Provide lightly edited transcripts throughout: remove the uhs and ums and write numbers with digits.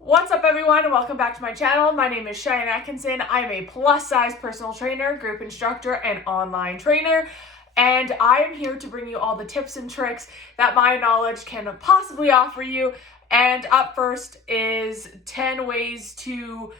What's up, everyone, and welcome back to my channel. My name is Cheyenne Atkinson. I'm a plus-size personal trainer, group instructor, and online trainer, and I am here to bring you all the tips and tricks that my knowledge can possibly offer you. And up first is 10 ways to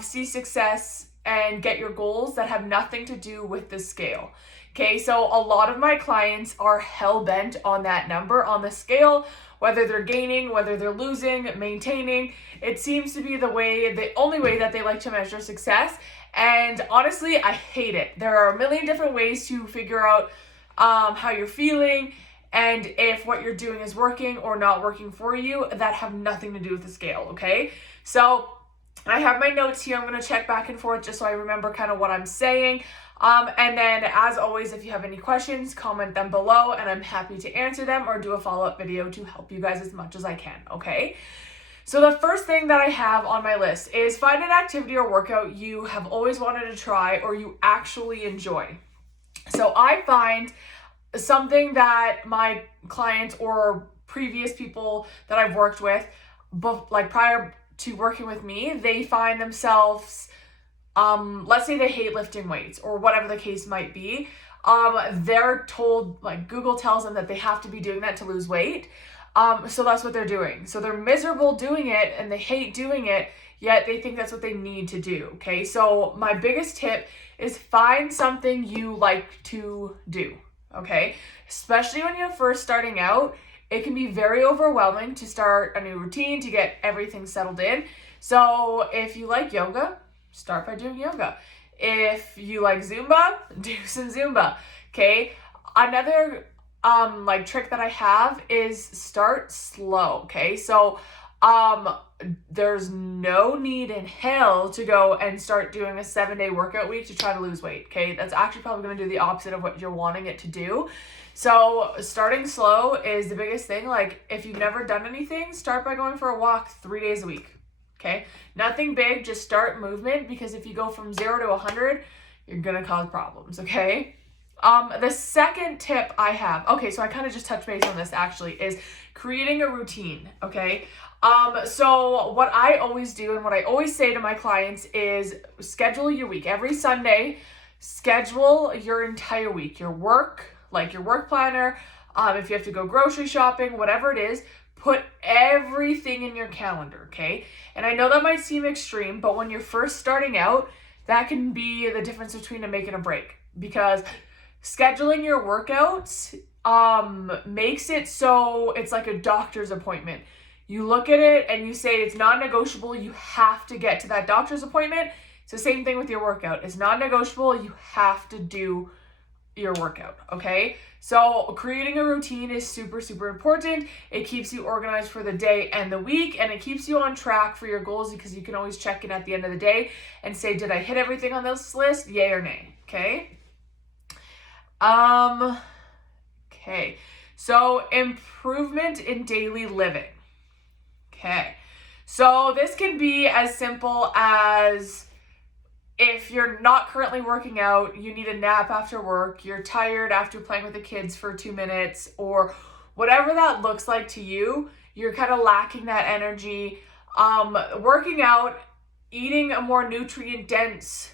see success and get your goals that have nothing to do with the scale. Okay, so a lot of my clients are hell-bent on that number on the scale, whether they're gaining, whether they're losing, maintaining. It seems to be the only way that they like to measure success. And honestly, I hate it. There are a million different ways to figure out how you're feeling and if what you're doing is working or not working for you that have nothing to do with the scale, okay? So I have my notes here. I'm going to check back and forth just so I remember kind of what I'm saying. And then, as always, if you have any questions, comment them below, and I'm happy to answer them or do a follow-up video to help you guys as much as I can, okay? So the first thing that I have on my list is find an activity or workout you have always wanted to try or you actually enjoy. So I find something that my clients or previous people that I've worked with, like prior to working with me, they find themselves, let's say they hate lifting weights or whatever the case might be. They're told, like Google tells them that they have to be doing that to lose weight. So that's what they're doing. So they're miserable doing it and they hate doing it, yet they think that's what they need to do. Okay. So my biggest tip is find something you like to do. Okay. Especially when you're first starting out, it can be very overwhelming to start a new routine, to get everything settled in. So if you like yoga, start by doing yoga. If you like Zumba, do some Zumba. Okay. Another trick that I have is start slow. Okay. So there's no need in hell to go and start doing a 7-day workout week to try to lose weight. Okay. That's actually probably going to do the opposite of what you're wanting it to do. So starting slow is the biggest thing. Like if you've never done anything, start by going for a walk 3 days a week. Okay, nothing big, just start movement, because if you go from 0 to 100, you're gonna cause problems, okay? The second tip I have, okay, so I kind of just touched base on this actually, is creating a routine, okay? So what I always do and what I always say to my clients is schedule your week. Every Sunday, schedule your entire week, your work, like your work planner, if you have to go grocery shopping, whatever it is, put everything in your calendar, okay? And I know that might seem extreme, but when you're first starting out, that can be the difference between a make and a break, because scheduling your workouts makes it so it's like a doctor's appointment. You look at it and you say it's non-negotiable, you have to get to that doctor's appointment. It's the same thing with your workout. It's non-negotiable, you have to do your workout, okay? So creating a routine is super, super important. It keeps you organized for the day and the week, and it keeps you on track for your goals, because you can always check in at the end of the day and say, did I hit everything on this list? Yay or nay, okay? Okay. So improvement in daily living. Okay. So this can be as simple as, if you're not currently working out, you need a nap after work, you're tired after playing with the kids for 2 minutes, or whatever that looks like to you, you're kind of lacking that energy. Working out, eating a more nutrient-dense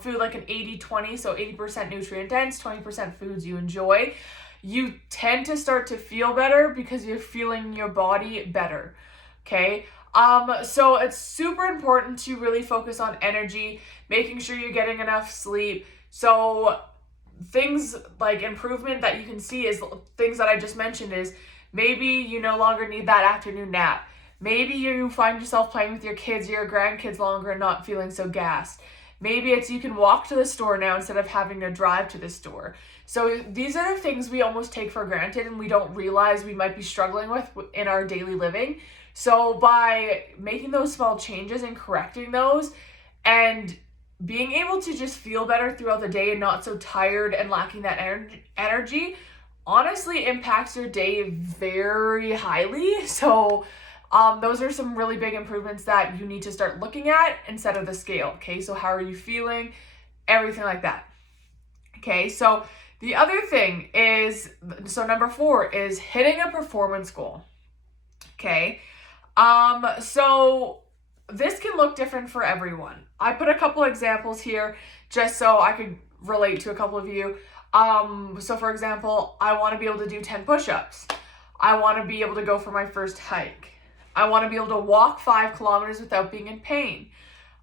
food, like an 80-20, so 80% nutrient-dense, 20% foods you enjoy, you tend to start to feel better because you're feeling your body better, okay? So it's super important to really focus on energy, making sure you're getting enough sleep. So things like improvement that you can see is things that I just mentioned is maybe you no longer need that afternoon nap. Maybe you find yourself playing with your kids or your grandkids longer and not feeling so gassed. Maybe it's you can walk to the store now instead of having to drive to the store. So these are the things we almost take for granted and we don't realize we might be struggling with in our daily living. So by making those small changes and correcting those and being able to just feel better throughout the day and not so tired and lacking that energy, honestly impacts your day very highly. So those are some really big improvements that you need to start looking at instead of the scale. Okay, so how are you feeling? Everything like that. Okay, so the other thing is, so number 4 is hitting a performance goal. Okay. So this can look different for everyone. I put a couple examples here just so I could relate to a couple of you. So for example, I want to be able to do 10 push-ups. I want to be able to go for my first hike. I want to be able to walk 5 kilometers without being in pain.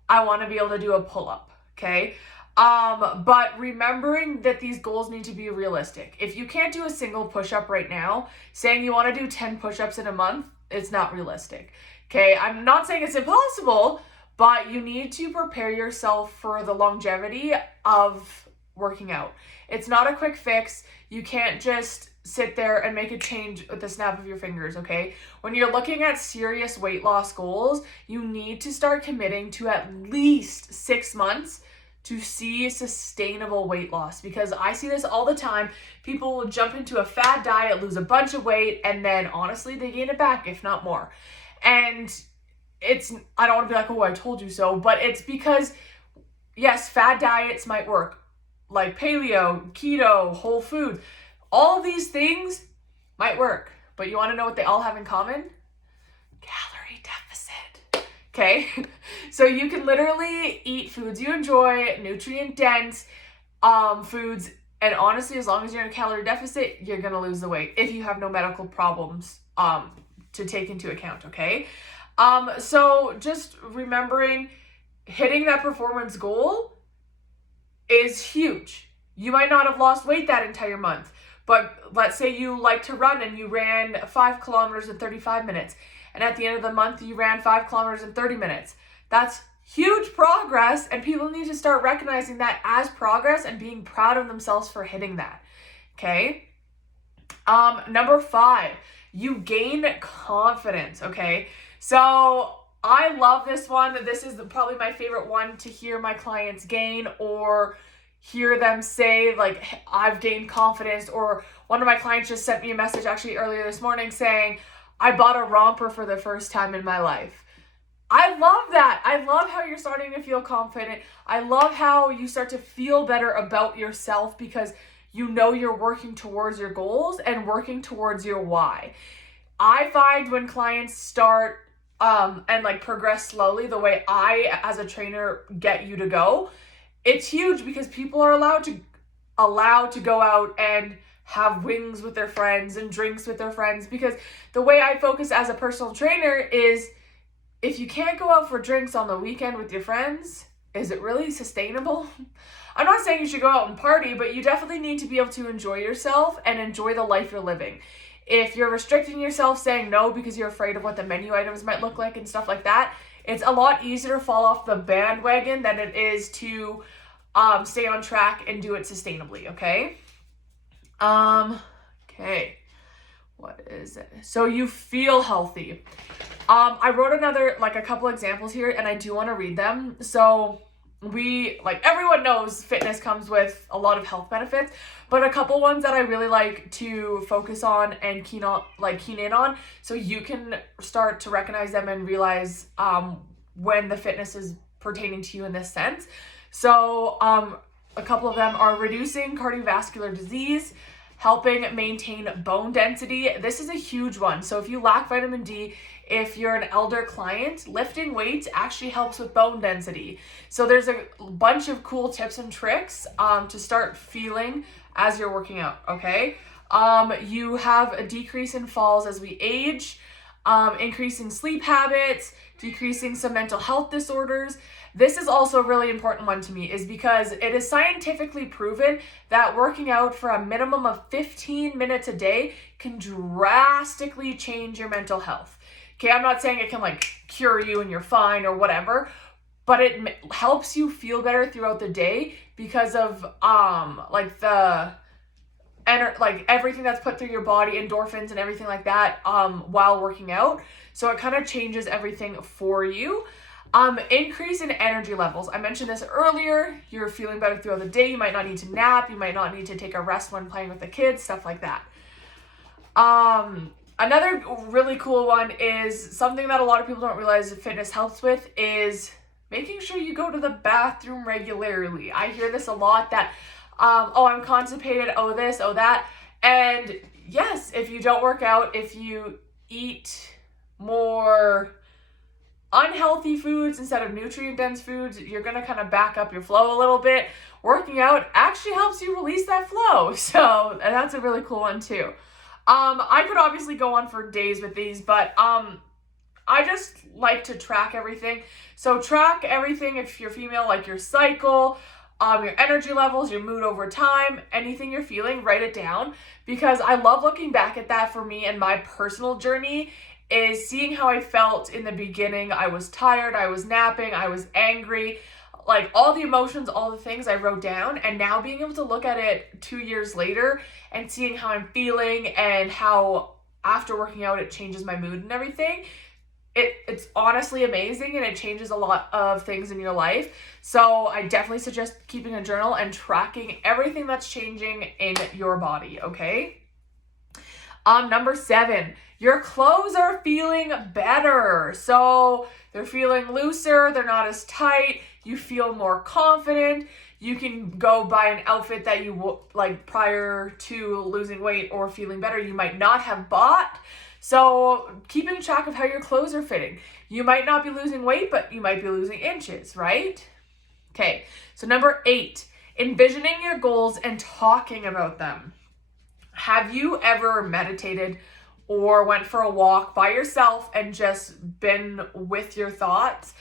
I want to be able to do a pull-up, okay? But remembering that these goals need to be realistic. If you can't do a single push-up right now, saying you want to do 10 push-ups in a month, it's not realistic, okay? I'm not saying it's impossible, but you need to prepare yourself for the longevity of working out. It's not a quick fix. You can't just sit there and make a change with the snap of your fingers, okay? When you're looking at serious weight loss goals, you need to start committing to at least 6 months to see sustainable weight loss, because I see this all the time. People will jump into a fad diet, lose a bunch of weight, and then honestly, they gain it back, if not more. And I don't want to be like, oh, I told you so, but it's because, yes, fad diets might work, like paleo, keto, whole food. All of these things might work, but you want to know what they all have in common? Calorie deficit. Okay? So you can literally eat foods you enjoy, nutrient-dense foods, and honestly, as long as you're in a calorie deficit, you're going to lose the weight if you have no medical problems to take into account, okay? So just remembering hitting that performance goal is huge. You might not have lost weight that entire month, but let's say you like to run and you ran 5 kilometers in 35 minutes. And at the end of the month, you ran 5 kilometers in 30 minutes. That's huge progress, and people need to start recognizing that as progress and being proud of themselves for hitting that. Okay? Number 5, you gain confidence, okay? So I love this one. This is probably my favorite one to hear my clients gain or hear them say, like, I've gained confidence. Or one of my clients just sent me a message actually earlier this morning saying, I bought a romper for the first time in my life. I love that. I love how you're starting to feel confident. I love how you start to feel better about yourself because you know you're working towards your goals and working towards your why. I find when clients start and like progress slowly the way I, as a trainer, get you to go, it's huge because people are allowed to go out and have wings with their friends and drinks with their friends. Because the way I focus as a personal trainer is, if you can't go out for drinks on the weekend with your friends, is it really sustainable? I'm not saying you should go out and party, but you definitely need to be able to enjoy yourself and enjoy the life you're living. If you're restricting yourself, saying no because you're afraid of what the menu items might look like and stuff like that, it's a lot easier to fall off the bandwagon than it is to stay on track and do it sustainably, okay? Okay. What is it? So you feel healthy. I wrote a couple examples here, and I do want to read them. So everyone knows fitness comes with a lot of health benefits, but a couple ones that I really like to focus on and keen in on, so you can start to recognize them and realize when the fitness is pertaining to you in this sense. So a couple of them are reducing cardiovascular disease, helping maintain bone density. This is a huge one. So if you lack vitamin D, if you're an elder client, lifting weights actually helps with bone density. So there's a bunch of cool tips and tricks to start feeling as you're working out, okay? You have a decrease in falls as we age, increasing sleep habits, decreasing some mental health disorders. This is also a really important one to me, is because it is scientifically proven that working out for a minimum of 15 minutes a day can drastically change your mental health. Okay, I'm not saying it can cure you and you're fine or whatever, but it helps you feel better throughout the day because of everything that's put through your body, endorphins and everything like that while working out. So it kind of changes everything for you. Increase in energy levels. I mentioned this earlier. You're feeling better throughout the day. You might not need to nap. You might not need to take a rest when playing with the kids, stuff like that. Another really cool one is something that a lot of people don't realize fitness helps with is making sure you go to the bathroom regularly. I hear this a lot that, I'm constipated, oh this, oh that. And yes, if you don't work out, if you eat more unhealthy foods instead of nutrient-dense foods, you're going to kind of back up your flow a little bit. Working out actually helps you release that flow. So, and that's a really cool one too. I could obviously go on for days with these, but I just like to track everything. So track everything if you're female, like your cycle, your energy levels, your mood over time, anything you're feeling, write it down, because I love looking back at that. For me and my personal journey is seeing how I felt in the beginning. I was tired, I was napping, I was angry, like all the emotions, all the things I wrote down, and now being able to look at it 2 years later and seeing how I'm feeling and how after working out it changes my mood and everything. It's honestly amazing, and it changes a lot of things in your life. So I definitely suggest keeping a journal and tracking everything that's changing in your body, okay? Number 7, your clothes are feeling better. So they're feeling looser, they're not as tight, you feel more confident. You can go buy an outfit that you like prior to losing weight or feeling better you might not have bought. So keeping track of how your clothes are fitting. You might not be losing weight, but you might be losing inches, right? Okay, so number 8, envisioning your goals and talking about them. Have you ever meditated or went for a walk by yourself and just been with your thoughts?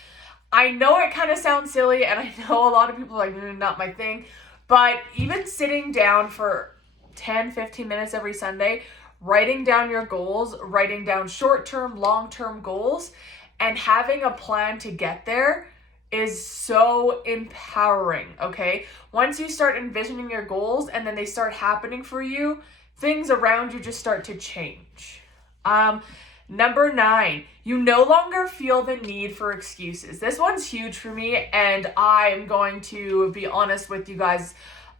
I know it kind of sounds silly, and I know a lot of people are like, not my thing, but even sitting down for 10, 15 minutes every Sunday, writing down your goals, writing down short-term, long-term goals, and having a plan to get there is so empowering, okay? Once you start envisioning your goals and then they start happening for you, things around you just start to change. Number 9, you no longer feel the need for excuses. This one's huge for me, and I'm going to be honest with you guys.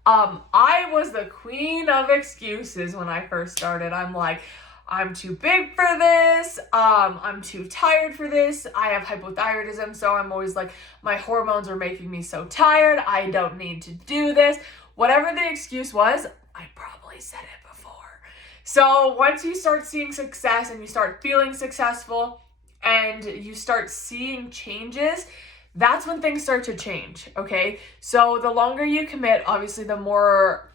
I was the queen of excuses when I first started. I'm like, I'm too big for this. I'm too tired for this. I have hypothyroidism, so I'm always like, my hormones are making me so tired. I don't need to do this. Whatever the excuse was, I probably said it before. So once you start seeing success and you start feeling successful and you start seeing changes, that's when things start to change, okay? So the longer you commit, obviously, the more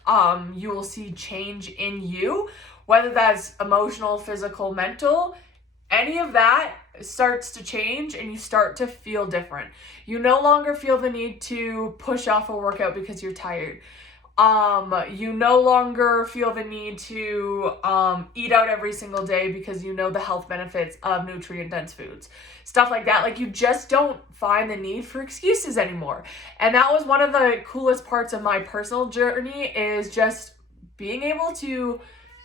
you will see change in you, whether that's emotional, physical, mental, any of that starts to change and you start to feel different. You no longer feel the need to push off a workout because you're tired. You no longer feel the need to eat out every single day because you know the health benefits of nutrient-dense foods. Stuff like that. Like, you just don't find the need for excuses anymore. And that was one of the coolest parts of my personal journey, is just being able to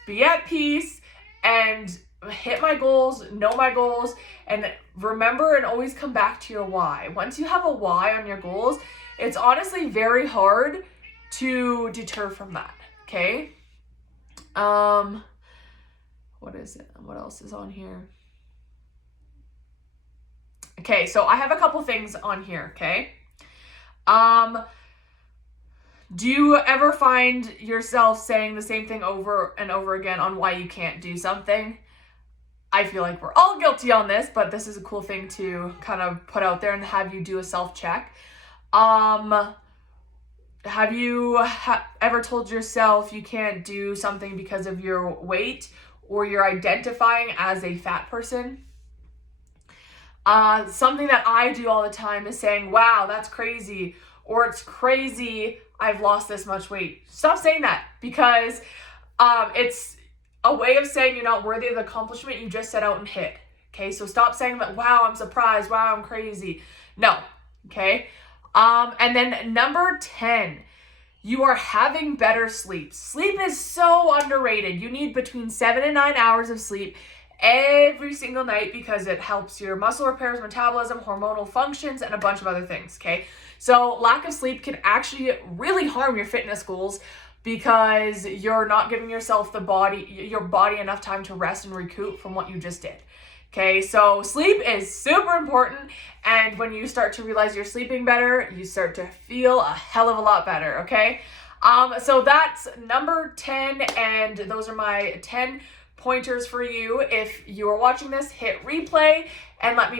be at peace and hit my goals, know my goals, and remember and always come back to your why. Once you have a why on your goals, it's honestly very hard to deter from that, okay? What is it? What else is on here? Okay, so I have a couple things on here, okay? Do you ever find yourself saying the same thing over and over again on why you can't do something? I feel like we're all guilty on this, but this is a cool thing to kind of put out there and have you do a self-check. Have you ever told yourself you can't do something because of your weight, or you're identifying as a fat person? Something that I do all the time is saying, wow, that's crazy, or it's crazy I've lost this much weight. Stop saying that, because it's a way of saying you're not worthy of the accomplishment you just set out and hit. Okay, so stop saying that, wow, I'm surprised, wow, I'm crazy. No, okay? And then number 10, you are having better sleep. Sleep is so underrated. You need between 7 and 9 hours of sleep every single night because it helps your muscle repairs, metabolism, hormonal functions, and a bunch of other things, okay? So lack of sleep can actually really harm your fitness goals because you're not giving yourself your body enough time to rest and recoup from what you just did. Okay, so sleep is super important, and when you start to realize you're sleeping better, you start to feel a hell of a lot better, okay? So that's number 10, and those are my 10 pointers for you. If you are watching this, hit replay and let me know